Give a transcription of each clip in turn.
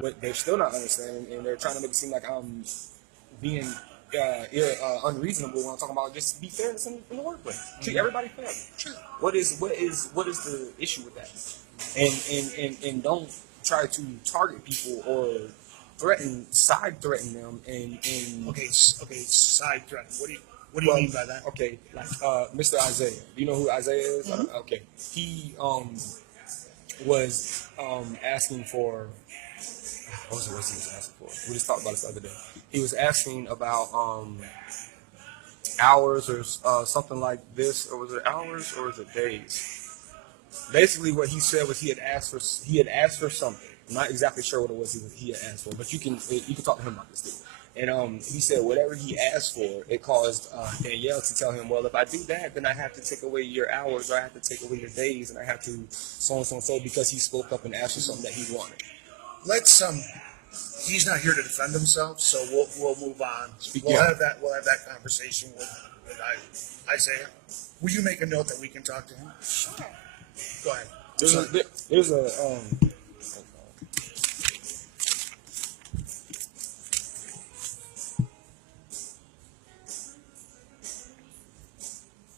what they're still not understanding, and they're trying to make it seem like I'm being unreasonable when I'm talking about just be fair in the workplace. Treat everybody fairly. Sure. What is the issue with that? And don't try to target people or side threaten them and Okay, side threat. What do you mean by that? Okay, like Mr. Isaiah. Do you know who Isaiah is? Mm-hmm. Okay, he was asking for what was he was asking for? We just talked about this the other day. He was asking about hours or something like this, or was it hours or was it days? Basically, what he said was he had asked for something. I'm not exactly sure what it was he had asked for, but you can talk to him about this too. And he said whatever he asked for, it caused Danielle to tell him, well, if I do that, then I have to take away your hours, or I have to take away your days, and I have to so and so and so, because he spoke up and asked for something that he wanted. Let's he's not here to defend himself, so we'll move on. We'll have that conversation with Isaiah. Will you make a note that we can talk to him? Sure. Go ahead. There's a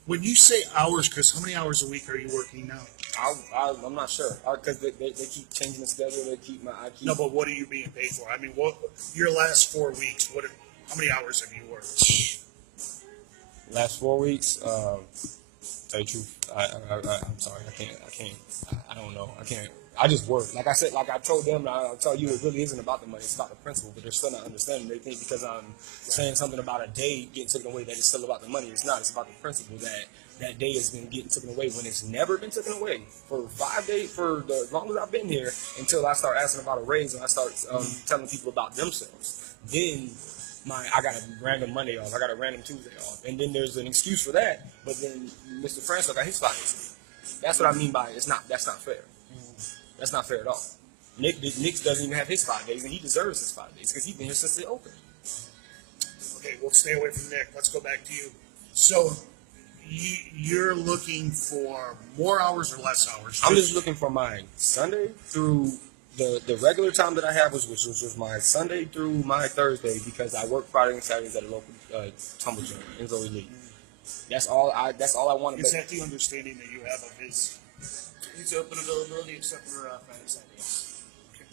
When you say hours, Chris, how many hours a week are you working now? I'm not sure because they keep changing the schedule. No, but what are you being paid for? I mean, what your last 4 weeks? How many hours have you worked? Last 4 weeks. Tell you the truth, I'm sorry, I don't know, I can't. I just work. Like I said, like I told them, I'll tell you, it really isn't about the money. It's about the principle. But they're still not understanding. They think because I'm saying something about a day getting taken away that it's still about the money. It's not. It's about the principle that day is going to get taken away when it's never been taken away for 5 days, for as long as I've been here, until I start asking about a raise and I start telling people about themselves. Then I got a random Monday off. I got a random Tuesday off. And then there's an excuse for that. But then Mr. Francis got his 5 days. That's what I mean by that's not fair. That's not fair at all. Nick doesn't even have his 5 days, and he deserves his 5 days because he's been here since it opened. Okay, we'll stay away from Nick. Let's go back to you. So you're looking for more hours or less hours? I'm just looking for my Sunday through the regular time that I have, which was my Sunday through my Thursday, because I work Friday and Saturdays at a local tumble gym in Zoe Lee. That's all I want. Is that the understanding that you have of his? He's open availability except for Friday, Saturdays. Okay.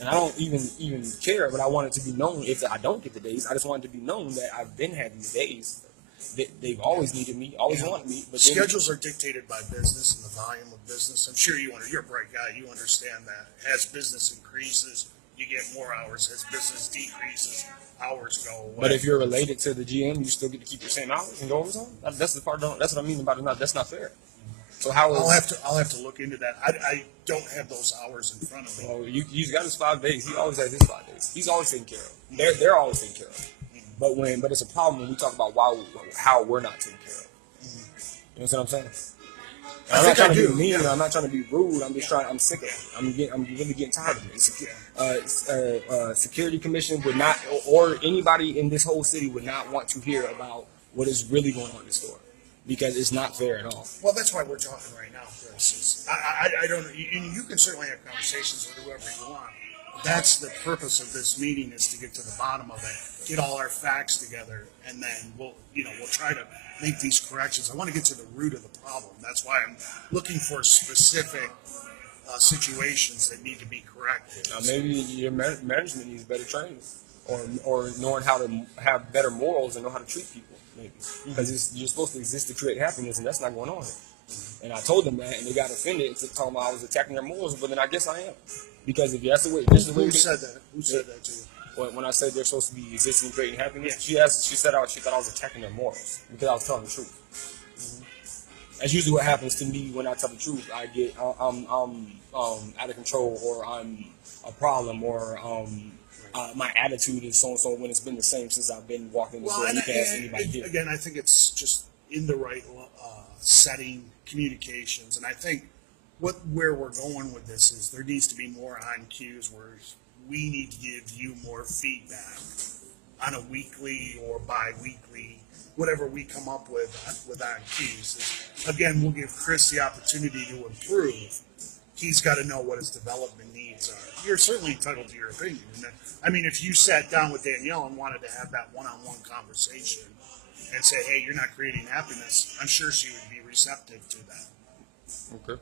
And I don't even care, but I want it to be known if I don't get the days. I just want it to be known that I've been having these days. They've always needed me, always wanted me. But schedules are dictated by business and the volume of business. I'm sure you're a bright guy. You understand that. As business increases, you get more hours. As business decreases, hours go away. But if you're related to the GM, you still get to keep your same hours and go overtime. That's the part. That's what I mean about it. That's not fair. So I'll have to look into that. I don't have those hours in front of me. Well, he's got his 5 days. He always has his 5 days. He's always taken care of. They're always taken care of. But it's a problem when we talk about how we're not taken care of. You know what I'm saying? I'm not trying to be mean. I'm not trying to be rude. I'm just trying. I'm sick of it. I'm really getting tired of it. Security commission would not, or anybody in this whole city would not want to hear about what is really going on in the store, because it's not fair at all. Well, that's why we're talking right now, Chris. I don't. You can certainly have conversations with whoever you want. That's the purpose of this meeting, is to get to the bottom of it, get all our facts together, and then we'll try to make these corrections. I want to get to the root of the problem. That's why I'm looking for specific situations that need to be corrected. Maybe your management needs better training, or knowing how to have better morals and know how to treat people. Maybe because you're supposed to exist to create happiness, and that's not going on. And I told them that, and they got offended to talk about I was attacking their morals, but then I guess I am. Because if that's the way, who said that? Who said that to you? When I said they're supposed to be existing, creating happiness, she said she thought I was attacking their morals because I was telling the truth. That's usually what happens to me when I tell the truth. I get I'm out of control, or I'm a problem, or my attitude is so and so, when it's been the same since I've been walking this way. Again, I think it's just in the right setting, communications, and I think where we're going with this is there needs to be more on cues where we need to give you more feedback on a weekly or bi-weekly, whatever we come up with on cues. Again, we'll give Chris the opportunity to improve, he's got to know what his development needs are. You're certainly entitled to your opinion. And I mean, if you sat down with Danielle and wanted to have that one-on-one conversation and say, "Hey, you're not creating happiness," I'm sure she would be receptive to that. Okay.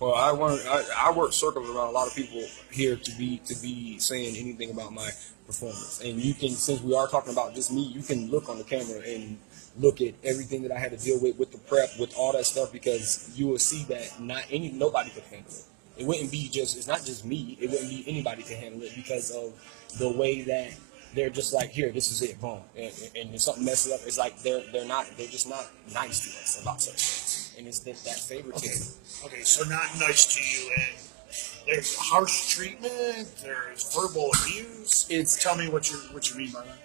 Well, I work circles around a lot of people here to be saying anything about my performance, and you can, since we are talking about just me, you can look on the camera and look at everything that I had to deal with the prep, with all that stuff, because you will see that nobody could handle it. It wouldn't be just, it's not just me. It wouldn't be anybody to handle it because of the way that they're just like, here, this is it, boom. And if something messes up, it's like they're just not nice to us about such things. And it's that favoritism. Okay, so not nice to you, and there's harsh treatment, there's verbal abuse. Tell me what you mean by that.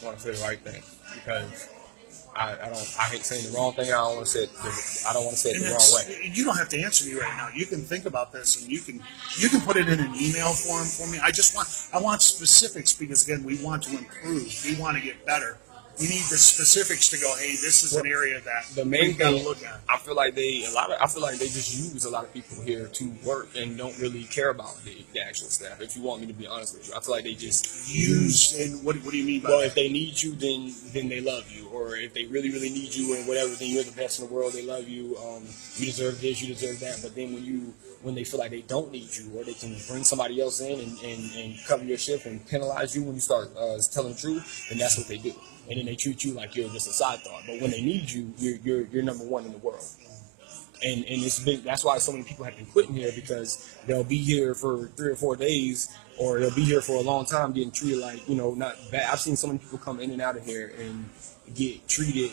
I want to say the right thing because I hate saying the wrong thing. I don't want to say it the wrong way. You don't have to answer me right now. You can think about this, and you can put it in an email form for me. I want specifics because again, we want to improve. We want to get better. We need the specifics to go, hey, this is an area that the main we've got to thing, look at. I feel like they just use a lot of people here to work and don't really care about the actual staff. If you want me to be honest with you, I feel like they just use. And what do you mean by well, that? if they need you, then they love you, or if they really need you and whatever, then you're the best in the world. They love you. You deserve this, you deserve that. But then when they feel like they don't need you, or they can bring somebody else in and cover your shift and penalize you when you start telling the truth, then that's what they do. And then they treat you like you're just a side thought. But when they need you, you're number one in the world. And it's been, that's why so many people have been quitting here, because they'll be here for 3 or 4 days, or they'll be here for a long time getting treated like, not bad. I've seen so many people come in and out of here and get treated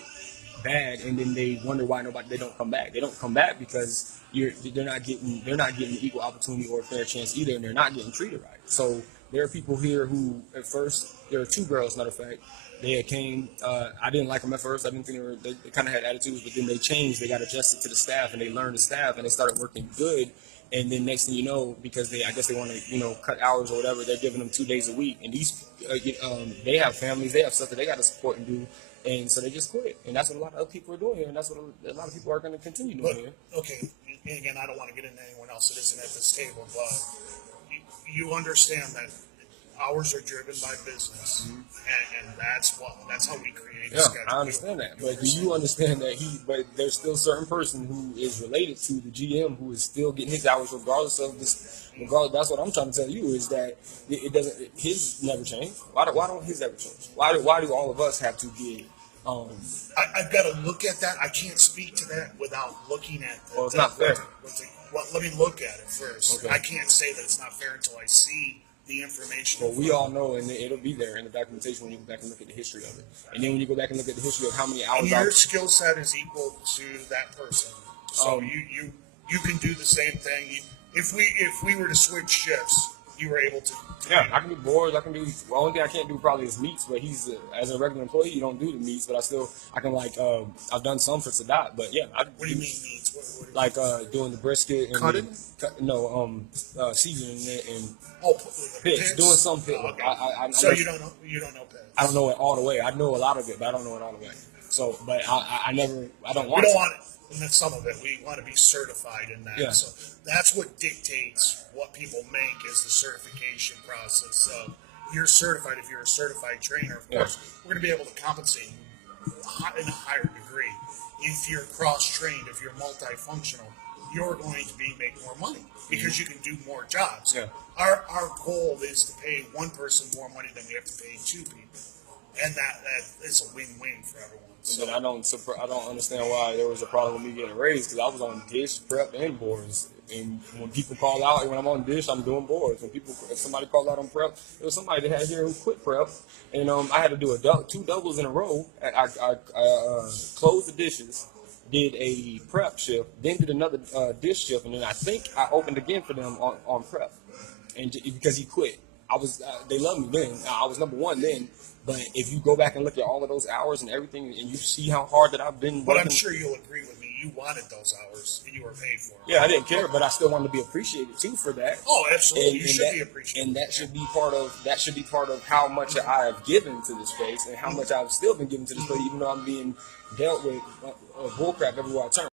bad, and then they wonder why they don't come back. They don't come back because they're not getting equal opportunity or a fair chance either, and they're not getting treated right. So there are people here who at first, there are 2 girls, matter of fact. They came. I didn't like them at first. I didn't think they kind of had attitudes, but then they changed. They got adjusted to the staff, and they learned the staff, and they started working good. And then next thing you know, because I guess they want to cut hours or whatever, they're giving them 2 days a week. And these they have families, they have stuff that they got to support and do, and so they just quit. And that's what a lot of other people are doing here, and that's what a lot of people are going to continue doing here. Okay, and again, I don't want to get into anyone else that isn't at this table, but you understand that hours are driven by business, and that's how we create a schedule. I understand that, but do you understand that but there's still a certain person who is related to the GM who is still getting his hours regardless of this. That's what I'm trying to tell you, is that it doesn't. His never change. Why don't his ever change? Why do all of us have to get? I've got to look at that. I can't speak to that without looking at. Well, it's not fair. Let me look at it first. Okay. I can't say that it's not fair until I see the information. Well, we all know, and it'll be there in the documentation when you go back and look at the history of it. And then when you go back and look at the history of how many hours. And your skill set is equal to that person, so you can do the same thing. If we were to switch shifts, you were able to I can do boards. I can do. The only thing I can't do probably is meats. But he's as a regular employee, you don't do the meats. But I can I've done some for Sadat. But yeah, what do you mean meats? Like doing the brisket and cutting? Seasoning it and pits. Doing some pit. Oh, okay. So you don't know pits. I don't know it all the way. I know a lot of it, but I don't know it all the way. So, but I don't want. We don't want it. And that's some of it. We want to be certified in that. Yeah. So that's what dictates what people make is the certification process. So you're certified if you're a certified trainer. Of course, we're going to be able to compensate you in a higher degree. If you're cross-trained, if you're multifunctional, you're going to make more money because you can do more jobs. Yeah. Our goal is to pay one person more money than we have to pay 2 people, and that is a win-win for everyone. So but I don't understand why there was a problem with me getting a raise, because I was on dish, prep, and boards. And when people call out, when I'm on dish, I'm doing boards. If somebody called out on prep, there was somebody that had here who quit prep, and I had to do 2 doubles in a row. I closed the dishes, did a prep shift, then did another dish shift, and then I think I opened again for them on prep, and because he quit. they loved me then. I was number one then. But if you go back and look at all of those hours and everything, and you see how hard that I've been But working, I'm sure you'll agree with me. You wanted those hours, and you were paid for them. yeah, I didn't care, but I still wanted to be appreciated too for that. Oh, absolutely. You And should that, be appreciated. and that should be part of how much I have given to this space and how much I've still been giving to this place, even though I'm being dealt with bullcrap everywhere I turn.